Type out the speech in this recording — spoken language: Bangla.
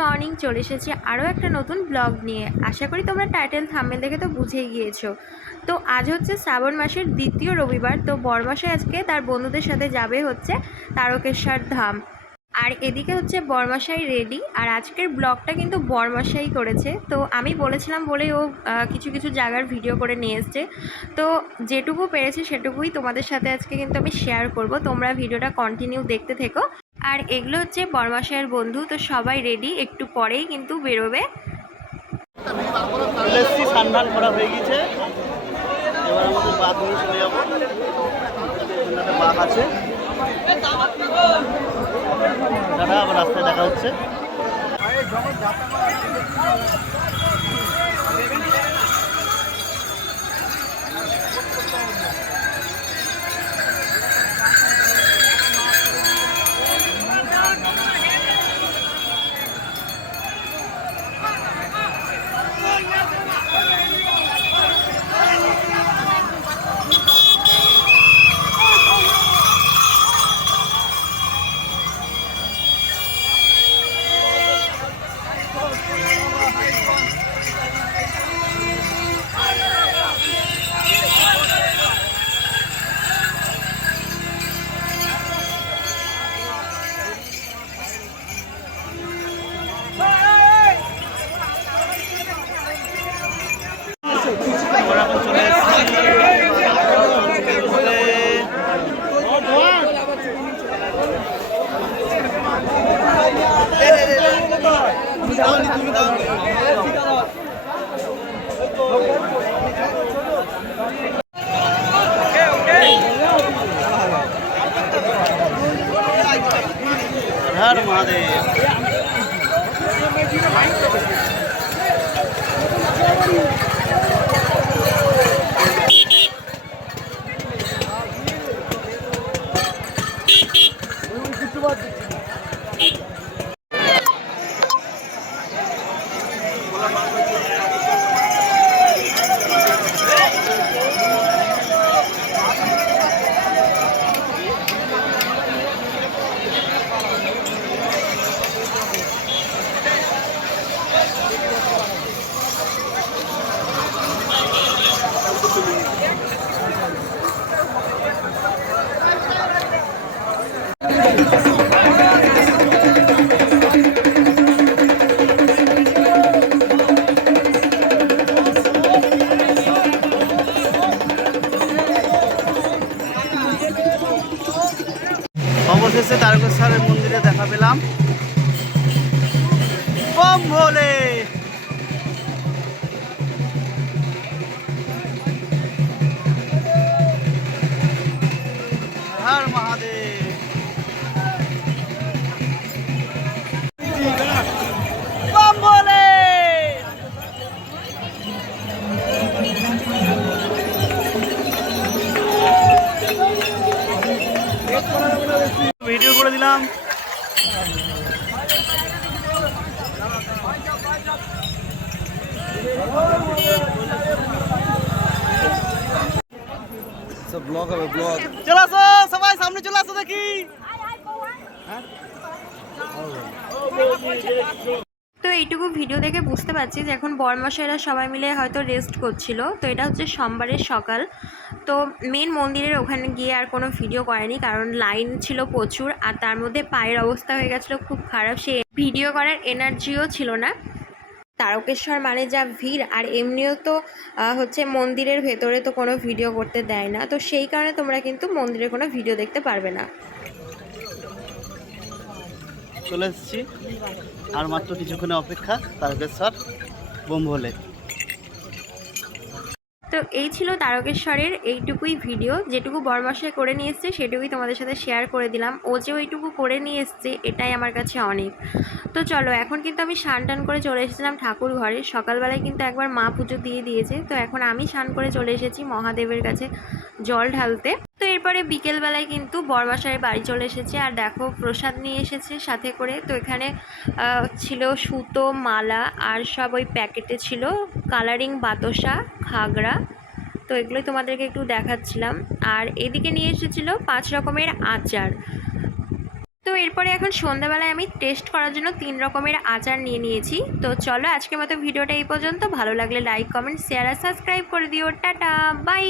মর্নিং, চলে এসেছি আরও একটা নতুন ব্লগ নিয়ে। আশা করি তোমরা টাইটেল থাম্বনেল দেখে তো বুঝেই গিয়েছো। তো আজ হচ্ছে শ্রাবণ মাসের দ্বিতীয় রবিবার। তো বরমাসায় আজকে তার বন্ধুদের সাথে যাবে হচ্ছে তারকেশ্বর ধাম। আর এদিকে হচ্ছে বরমাসাই রেডি। আর আজকের ব্লগটা কিন্তু বরমাসাই করেছে। তো আমি বলেছিলাম বলেই ও কিছু কিছু জায়গার ভিডিও করে নিয়ে এসছে। তো যেটুকু পেরেছি সেটুকুই তোমাদের সাথে আজকে কিন্তু আমি শেয়ার করব। তোমরা ভিডিওটা কন্টিনিউ দেখতে থেকো। আর এগুলো হচ্ছে বরমাসায়ের বন্ধু। তো সবাই রেডি, একটু পরেই কিন্তু বেরোবে। স্নান করা হয়ে গেছে, এবার আমাদের বাঘ নিয়ে চলে যাবো। বাঘ আছে, দাদা আবার রাস্তায় দেখা হচ্ছে। हर महादेव। অবশেষে তারকেশ্বরের মন্দিরে দেখা পেলাম। বম ভোলে। হর মহাদেব। বম ভোলে। ভিডিও করে দিলাম। ব্লগ হবে, ব্লগ। চলে আসো সবাই, সামনে চলে আসো দেখি। তো এইটুকু ভিডিও দেখে বুঝতে পারছি যে এখন বরমাসাইরা সবাই মিলে হয়তো রেস্ট করছিল। তো এটা হচ্ছে সোমবারের সকাল। তো মেন মন্দিরের ওখানে গিয়ে আর কোনো ভিডিও করেনি, কারণ লাইন ছিল প্রচুর। আর তার মধ্যে পায়ের অবস্থা হয়ে গেছিলো খুব খারাপ, সে ভিডিও করার এনার্জিও ছিল না। তারকেশ্বর মানে যা ভিড়, আর এমনিও তো হচ্ছে মন্দিরের ভেতরে তো কোনো ভিডিও করতে দেয় না। তো সেই কারণে তোমরা কিন্তু মন্দিরে কোনো ভিডিও দেখতে পারবে না। চলে এসেছি, আর মাত্র কিছুক্ষণে অপেক্ষা তারকেশ্বর বোম ভোলে। তো এই ছিল তারকেশ্বরের এইটুকুই ভিডিও। যেটুকু বরমাসায় করে নিয়ে এসছে সেটুকুই তোমাদের সাথে শেয়ার করে দিলাম। ও যে ওইটুকু করে নিয়ে এসছে এটাই আমার কাছে অনেক। তো চলো, এখন কিন্তু আমি স্নান টান করে চলে এসেছিলাম ঠাকুর ঘরে। সকালবেলায় কিন্তু একবার মা পুজো দিয়ে দিয়েছে। তো এখন আমি স্নান করে চলে এসেছি মহাদেবের কাছে জল ঢালতে। তো এরপরে বিকেলবেলায় কিন্তু বরমাসায় বাড়ি চলে এসেছে। আর দেখো প্রসাদ নিয়ে এসেছে সাথে করে। তো এখানে ছিল সুতো, মালা, আর সব ওই প্যাকেটে ছিল কালারিং বাতাসা, খাগড়া। তো এগুলোই তোমাদেরকে একটু দেখাচ্ছিলাম। আর এদিকে নিয়ে এসেছিলো 5 রকমের আচার। তো এরপরে এখন সন্ধ্যাবেলায় আমি টেস্ট করার জন্য 3 রকমের আচার নিয়ে নিয়েছি। তো চলো আজকের মতো ভিডিওটা এই পর্যন্ত। ভালো লাগলে লাইক, কমেন্ট, শেয়ার আর সাবস্ক্রাইব করে দিও। Tata, by.